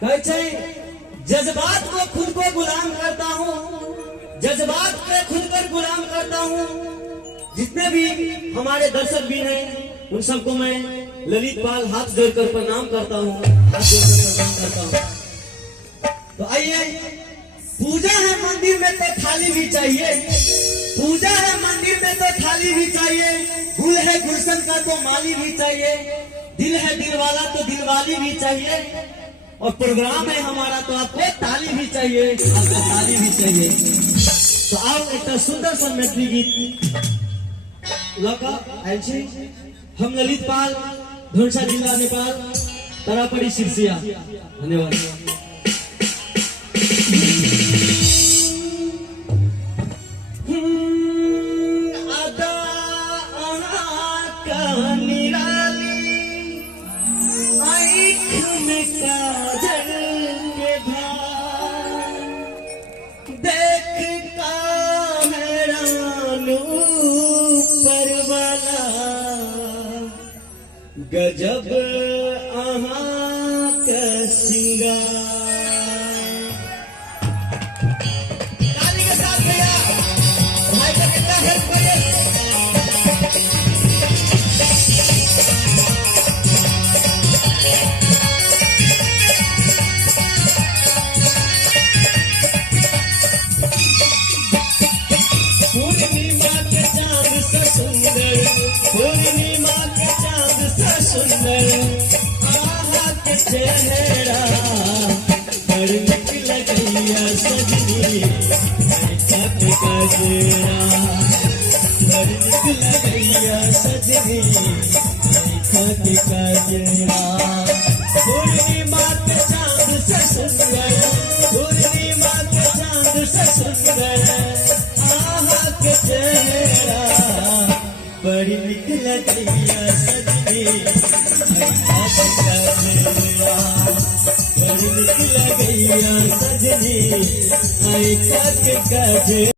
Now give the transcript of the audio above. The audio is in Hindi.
कैसे जज्बात को खुद को गुलाम करता हूँ, जज्बात को खुद कर गुलाम करता हूँ। जितने भी हमारे दर्शक भी हैं उन सबको मैं ललित पाल हाथ जोड़कर प्रणाम करता हूँ, हाथ जोड़कर प्रणाम करता हूँ। तो आइए, पूजा है मंदिर में तो थाली भी चाहिए, पूजा है मंदिर में तो थाली भी चाहिए, गुल है गुलशन का तो माली भी चाहिए, दिल है दिल वाला तो दिलवाली भी चाहिए, और प्रोग्राम है हमारा तो आपको ताली भी चाहिए, आपको ताली भी चाहिए। तो आओ एक सुंदर सा मैथिली गीत लौका आयल हम ललित पाल धनुषा जिला नेपाल तरापड़ी सिरसिया। धन्यवाद। गजब आहाँ का सिंगार। ताली के साथ भैया भाई का कितना हेल्प करिए। पूर्णिमा के चांद से सुंदर, पूर्णिमा के चांद से सुंदर आहा के चेहरा, बड़ निक लगैया सजनी छत गजरा, बड़ निक लगैया सजनी छत गजरा। पूर्णिमा के चांद से सुंदर, पूर्णिमा के चांद से सुंदर आहा के चेहरा, बड़ी निक लगैया सजनी बड़ी निक लगैया सजनी।